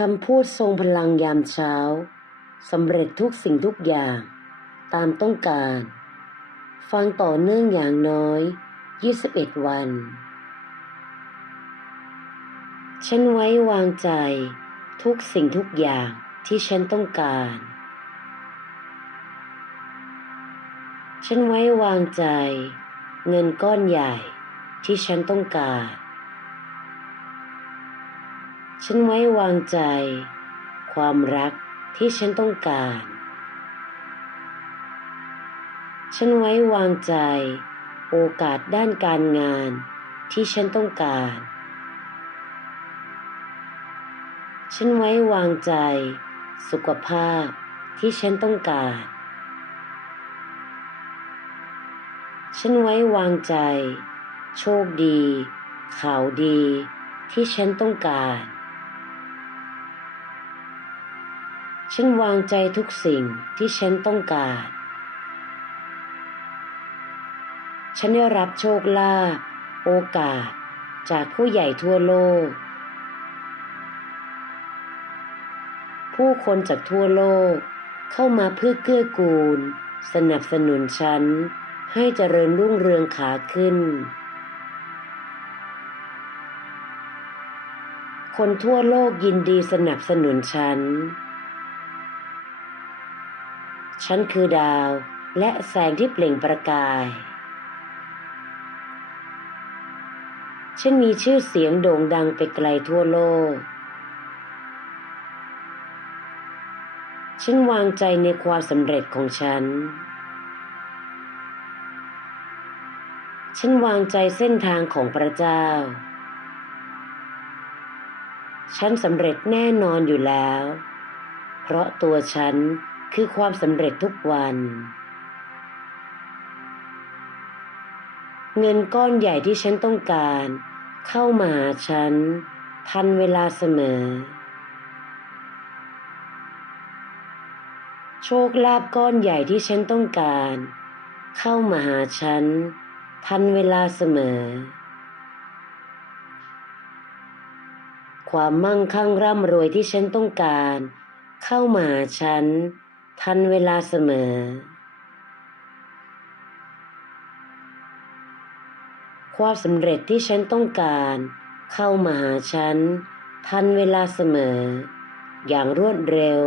คำพูดทรงพลังยามเช้าสำเร็จทุกสิ่งทุกอย่าง ตามต้องการ ฟังต่อเนื่องอย่างน้อย 21 วัน ฉันไว้วางใจ ทุกสิ่งทุกอย่างที่ฉันต้องการ ฉันไว้วางใจ เงินก้อนใหญ่ที่ฉันต้องการ ฉันไว้วางใจ ความรักที่ฉันต้องการ ฉันไว้วางใจ โอกาสด้านการงานที่ฉันต้องการ ฉันไว้วางใจ สุขภาพที่ฉันต้องการ ฉันไว้วางใจ โชคดี ข่าวดีที่ฉันต้องการ ฉันวางใจทุกสิ่งที่ฉันต้องการ ฉันได้รับโชคลาภโอกาส จากผู้ใหญ่ทั่วโลก ผู้คนจากทั่วโลกเข้ามาเพื่อเกื้อกูล สนับสนุนฉัน ให้เจริญรุ่งเรืองขาขึ้น คนทั่วโลกยินดีสนับสนุนฉัน ฉันคือดาวและแสงที่เปล่งประกาย ฉันมีชื่อเสียงโด่งดังไปไกลทั่วโลก ฉันวางใจในความสำเร็จของฉัน ฉันวางใจเส้นทางของพระเจ้า ฉันสำเร็จแน่นอนอยู่แล้ว เพราะตัวฉัน คือความสำเร็จทุกวัน เงินก้อนใหญ่ที่ฉันต้องการ เข้ามาหาฉัน ทันเวลาเสมอ โชคลาภก้อนใหญ่ที่ฉันต้องการ เข้ามาหาฉัน ทันเวลาเสมอ ความมั่งคั่งร่ำรวยที่ฉันต้องการเข้ามาหาฉัน ทันเวลาเสมอ ความสำเร็จที่ฉันต้องการ เข้ามาหาฉัน ทันเวลาเสมอ อย่างรวดเร็ว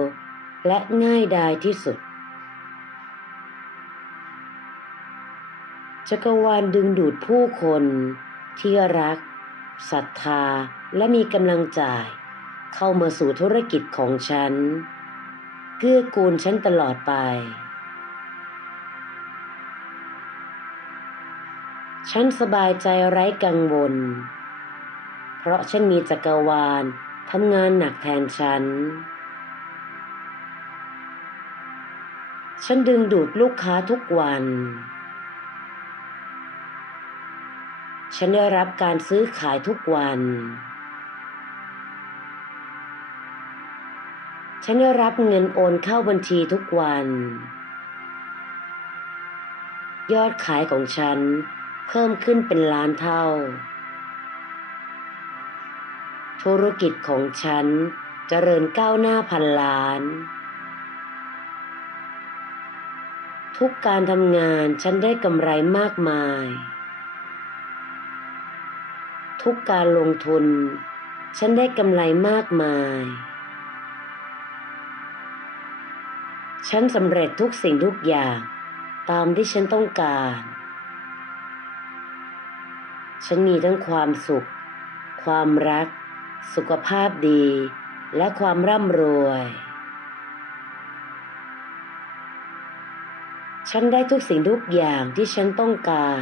และง่ายดายที่สุดจักรวาลดึงดูดผู้คนที่รักศรัทธาและมีกำลังจ่าย เข้ามาสู่ธุรกิจของฉัน เกื้อกูลฉันตลอดไป ฉันสบายใจไร้กังวล เพราะฉันมีจักรวาลทำงานหนักแทนฉัน ฉันดึงดูดลูกค้าทุกวัน ฉันได้รับการซื้อขายทุกวัน ฉันได้รับเงินโอนเข้าบัญชีทุกวัน ยอดขายของฉันเพิ่มขึ้นเป็นล้านเท่า ธุรกิจของฉันเจริญก้าวหน้าพันล้าน ทุกการทำงานฉันได้กำไรมากมาย ทุกการลงทุน ฉันได้กำไรมากมาย ฉันสำเร็จทุกสิ่งทุกอย่าง ตามที่ฉันต้องการ ฉันมีทั้งความสุข ความรัก สุขภาพดี และความร่ำรวย ฉันได้ทุกสิ่งทุกอย่างที่ฉันต้องการ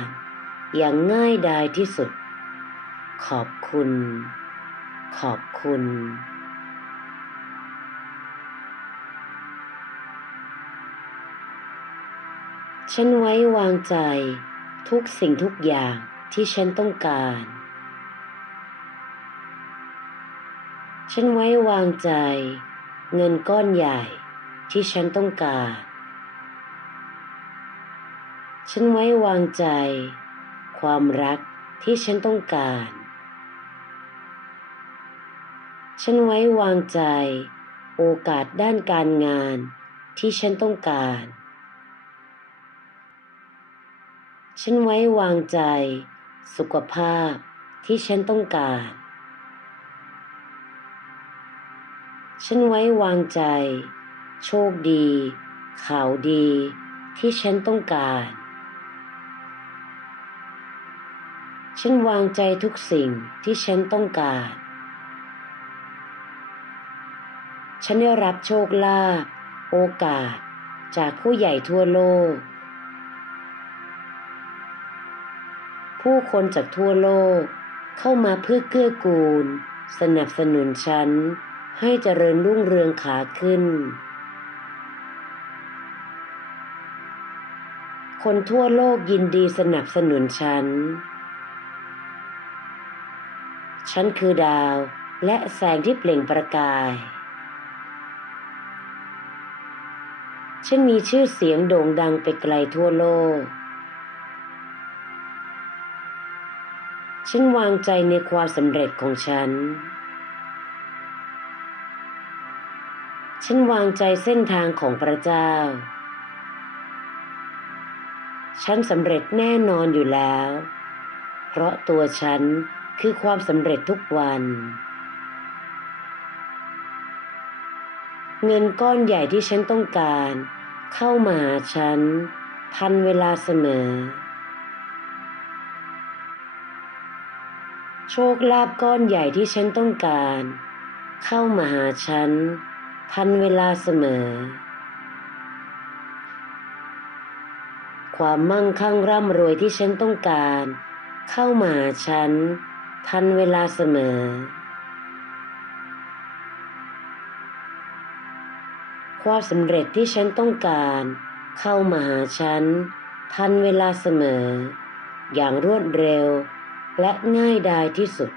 อย่างง่ายดายที่สุด ขอบคุณ ขอบคุณ ฉันไว้วางใจ ทุกสิ่งทุกอย่างที่ฉันต้องการ ฉันไว้วางใจ เงินก้อนใหญ่ที่ฉันต้องการ ฉันไว้วางใจ ความรักที่ฉันต้องการ ฉันไว้วางใจ โอกาสด้านการงานที่ฉันต้องการ ฉันไว้วางใจ สุขภาพที่ฉันต้องการ ฉันไว้วางใจ โชคดี ข่าวดีที่ฉันต้องการ ฉันวางใจทุกสิ่งที่ฉันต้องการ ฉันได้รับโชคลาภโอกาส จากผู้ใหญ่ทั่วโลก ผู้คนจากทั่วโลก เข้ามาเพื่อเกื้อกูล สนับสนุนฉัน ให้เจริญรุ่งเรืองขาขึ้น คนทั่วโลกยินดีสนับสนุนฉัน ฉันคือดาวและแสงที่เปล่งประกาย ฉันมีชื่อเสียงโด่งดังไปไกลทั่วโลก ฉันวางใจในความสำเร็จของฉัน ฉันวางใจเส้นทางของพระเจ้า ฉันสำเร็จแน่นอนอยู่แล้ว เพราะตัวฉันคือความสำเร็จทุกวัน เงินก้อนใหญ่ที่ฉันต้องการ เข้ามาหาฉันทันเวลาเสมอ โชคลาภก้อนใหญ่ที่ฉันต้องการ เข้ามาหาฉัน ทันเวลาเสมอ ความมั่งคั่งร่ำรวยที่ฉันต้องการ เข้ามาหาฉัน ทันเวลาเสมอ ความสำเร็จที่ฉันต้องการ เข้ามาหาฉัน ทันเวลาเสมอ อย่างรวดเร็ว และง่ายดายที่สุด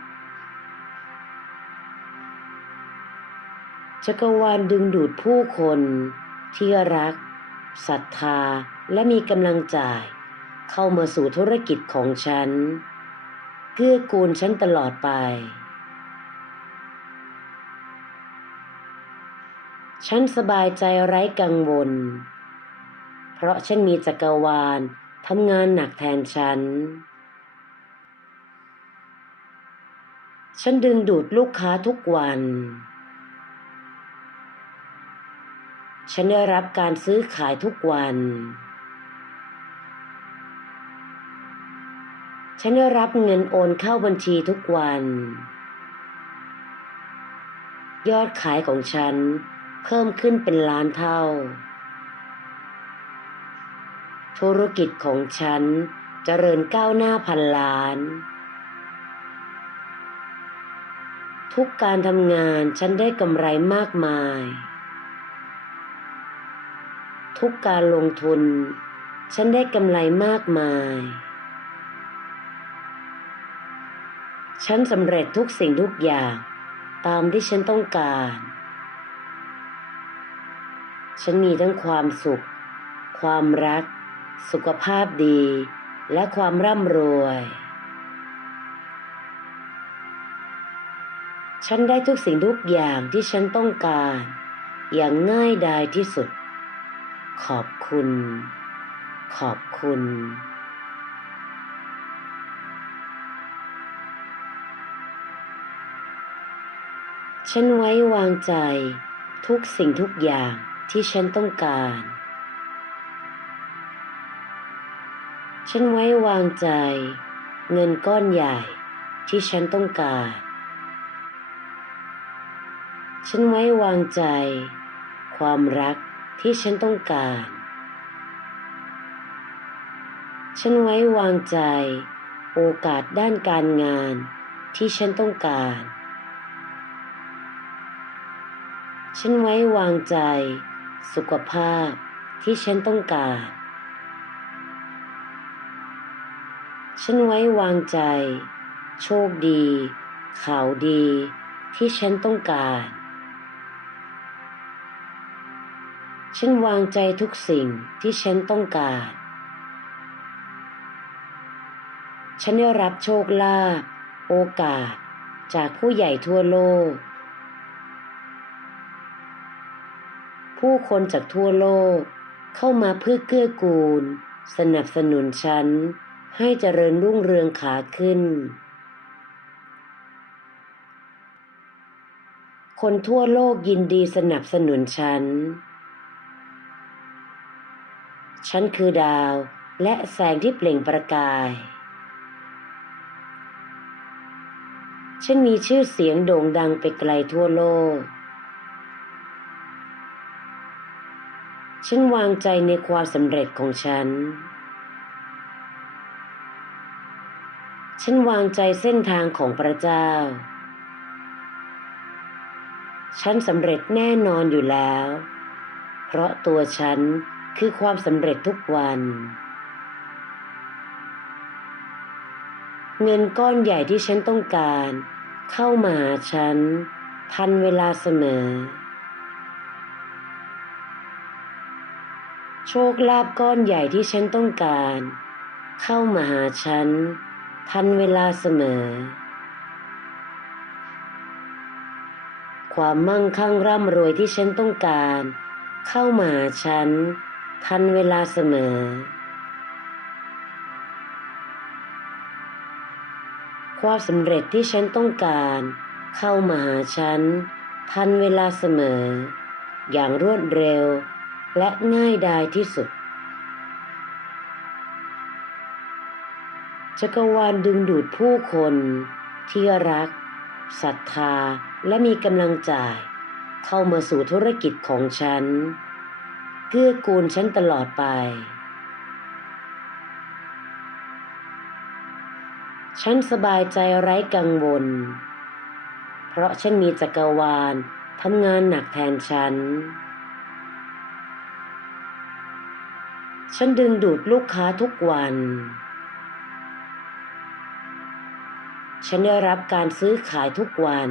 จักรวาลดึงดูดผู้คนที่รักศรัทธาและมีกำลังจ่าย เข้ามาสู่ธุรกิจของฉันเกื้อกูลฉันตลอดไป ฉันสบายใจไร้กังวล เพราะฉันมีจักรวาลทำงานหนักแทนฉัน ฉันดึงดูดลูกค้าทุกวัน ฉันได้รับการซื้อขายทุกวัน ฉันได้รับเงินโอนเข้าบัญชีทุกวัน ยอดขายของฉันเพิ่มขึ้นเป็นล้านเท่า ธุรกิจของฉันเจริญก้าวหน้าพันล้าน ทุกการทำงานฉันได้กำไรมากมาย ทุกการลงทุน ฉันได้กำไรมากมาย ฉันสำเร็จทุกสิ่งทุกอย่างตามที่ฉันต้องการ ฉันมีทั้งความสุข ความรัก สุขภาพดี และความร่ำรวย ฉันได้ทุกสิ่งทุกอย่างที่ฉันต้องการ อย่างง่ายดายที่สุด ขอบคุณ ขอบคุณ ฉันไว้วางใจทุกสิ่งทุกอย่างที่ฉันต้องการ ฉันไว้วางใจ เงินก้อนใหญ่ที่ฉันต้องการ ฉันไว้วางใจ ความรักที่ฉันต้องการ ฉันไว้วางใจ โอกาสด้านการงานที่ฉันต้องการ ฉันไว้วางใจ สุขภาพที่ฉันต้องการ ฉันไว้วางใจ โชคดี ข่าวดีที่ฉันต้องการ ฉันวางใจทุกสิ่งที่ฉันต้องการ ฉันได้รับโชคลาภโอกาส จากผู้ใหญ่ทั่วโลก ผู้คนจากทั่วโลกเข้ามาเพื่อเกื้อกูล สนับสนุนฉัน ให้เจริญรุ่งเรืองขาขึ้น คนทั่วโลกยินดีสนับสนุนฉัน ฉันคือดาวและแสงที่เปล่งประกาย ฉันมีชื่อเสียงโด่งดังไปไกลทั่วโลก ฉันวางใจในความสำเร็จของฉัน ฉันวางใจเส้นทางของพระเจ้า ฉันสำเร็จแน่นอนอยู่แล้ว เพราะตัวฉัน คือความสำเร็จทุกวัน เงินก้อนใหญ่ที่ฉันต้องการ เข้ามาหาฉัน ทันเวลาเสมอ โชคลาภก้อนใหญ่ที่ฉันต้องการ เข้ามาหาฉัน ทันเวลาเสมอ ความมั่งคั่งร่ำรวยที่ฉันต้องการเข้ามาหาฉัน ทันเวลาเสมอ ความสำเร็จที่ฉันต้องการ เข้ามาหาฉัน ทันเวลาเสมอ อย่างรวดเร็ว และง่ายดายที่สุดจักรวาลดึงดูดผู้คนที่รักศรัทธาและมีกำลังจ่าย เข้ามาสู่ธุรกิจของฉัน เกื้อกูลฉันตลอดไป ฉันสบายใจไร้กังวล เพราะฉันมีจักรวาลทำงานหนักแทนฉัน ฉันดึงดูดลูกค้าทุกวัน ฉันได้รับการซื้อขายทุกวัน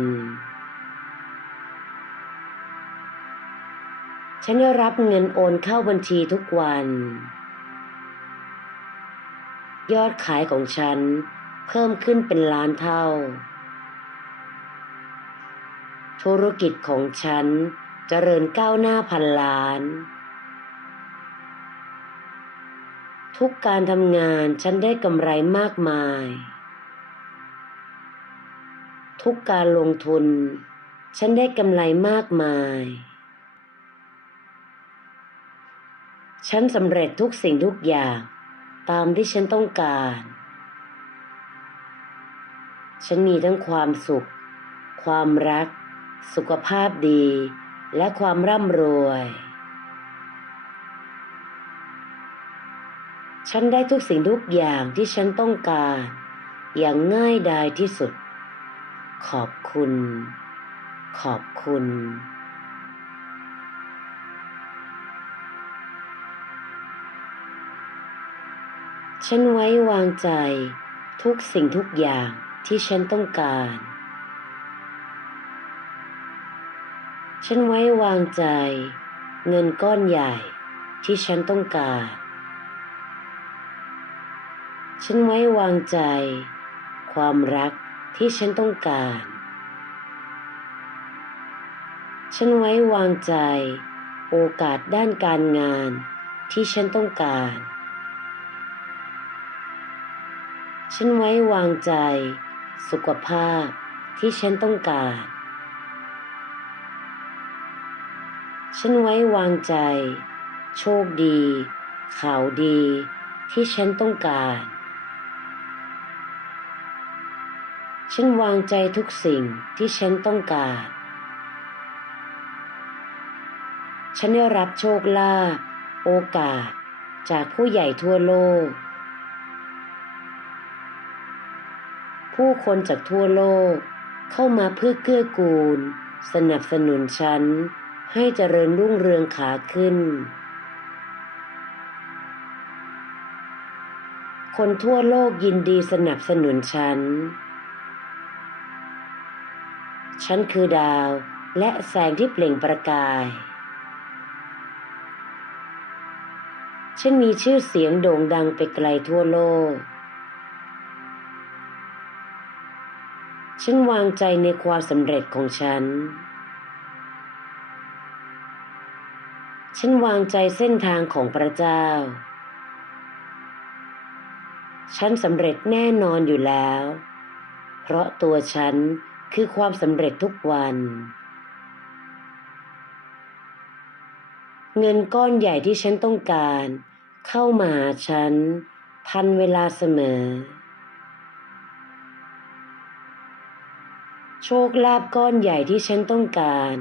ฉันได้รับเงินโอนเข้าบัญชีทุกวัน ยอดขายของฉันเพิ่มขึ้นเป็นล้านเท่า ธุรกิจของฉันจเจริญก้าวหน้าพันล้าน ทุกการทำงานฉันได้กำไรมากมาย ทุกการลงทุน ฉันได้กำไรมากมาย ฉันสำเร็จทุกสิ่งทุกอย่าง ตามที่ฉันต้องการ ฉันมีทั้งความสุข ความรัก สุขภาพดี และความร่ำรวย ฉันได้ทุกสิ่งทุกอย่างที่ฉันต้องการ อย่างง่ายดายที่สุด ขอบคุณ ขอบคุณ ฉันไว้วางใจ ทุกสิ่งทุกอย่างที่ฉันต้องการ ฉันไว้วางใจ เงินก้อนใหญ่ที่ฉันต้องการ ฉันไว้วางใจ ความรักที่ฉันต้องการ ฉันไว้วางใจ โอกาสด้านการงานที่ฉันต้องการ ฉันไว้วางใจ สุขภาพที่ฉันต้องการ ฉันไว้วางใจ โชคดีข่าวดีที่ฉันต้องการ ฉันวางใจทุกสิ่งที่ฉันต้องการ ฉันได้รับโชคลาภโอกาสจากผู้ใหญ่ทั่วโลก ผู้คนจากทั่วโลก เข้ามาเพื่อเกื้อกูล สนับสนุนฉัน ให้เจริญรุ่งเรืองขาขึ้น คนทั่วโลกยินดีสนับสนุนฉัน ฉันคือดาวและแสงที่เปล่งประกาย ฉันมีชื่อเสียงโด่งดังไปไกลทั่วโลก ฉันวางใจในความสำเร็จของฉัน ฉันวางใจเส้นทางของพระเจ้า ฉันสำเร็จแน่นอนอยู่แล้ว เพราะตัวฉันคือความสำเร็จทุกวัน เงินก้อนใหญ่ที่ฉันต้องการ เข้ามาหาฉัน ทันเวลาเสมอ โชคลาภก้อนใหญ่ที่ฉันต้องการ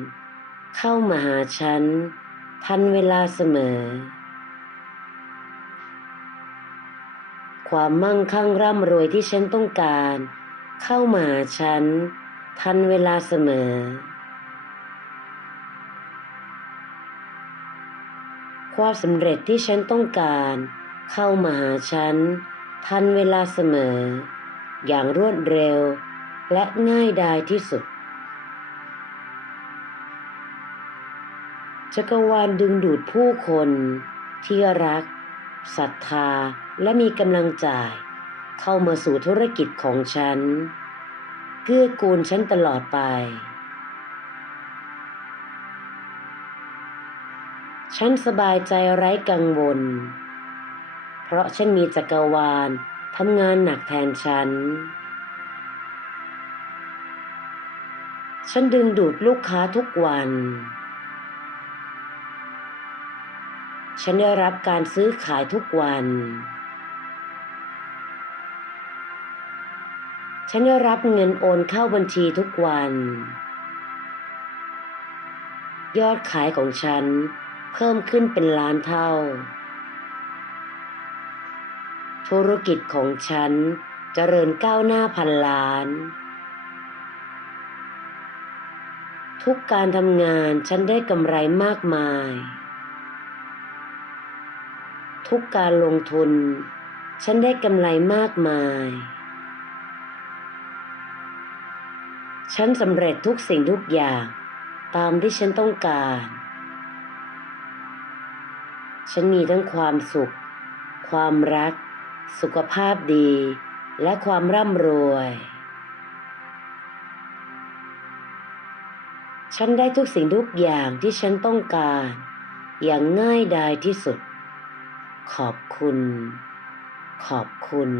เข้ามาหาฉัน ทันเวลาเสมอ ความมั่งคั่งร่ำรวยที่ฉันต้องการ เข้ามาหาฉัน ทันเวลาเสมอ ความสำเร็จที่ฉันต้องการ เข้ามาหาฉัน ทันเวลาเสมอ อย่างรวดเร็ว และง่ายดายที่สุด จักรวาลดึงดูดผู้คนที่รักศรัทธาและมีกำลังจ่าย เข้ามาสู่ธุรกิจของฉัน เกื้อกูลฉันตลอดไป ฉันสบายใจไร้กังวล เพราะฉันมีจักรวาลทำงานหนักแทนฉัน ฉันดึงดูดลูกค้าทุกวัน ฉันได้รับการซื้อขายทุกวัน ฉันได้รับเงินโอนเข้าบัญชีทุกวัน ยอดขายของฉันเพิ่มขึ้นเป็นล้านเท่า ธุรกิจของฉันเจริญก้าวหน้าพันล้าน ทุกการทำงานฉันได้กำไรมากมาย ทุกการลงทุน ฉันได้กำไรมากมาย ฉันสำเร็จทุกสิ่งทุกอย่างตามที่ฉันต้องการ ฉันมีทั้งความสุข ความรัก สุขภาพดี และความร่ำรวย ฉันได้ทุกสิ่งทุกอย่างที่ฉันต้องการ อย่างง่ายดายที่สุด ขอบคุณ ขอบคุณ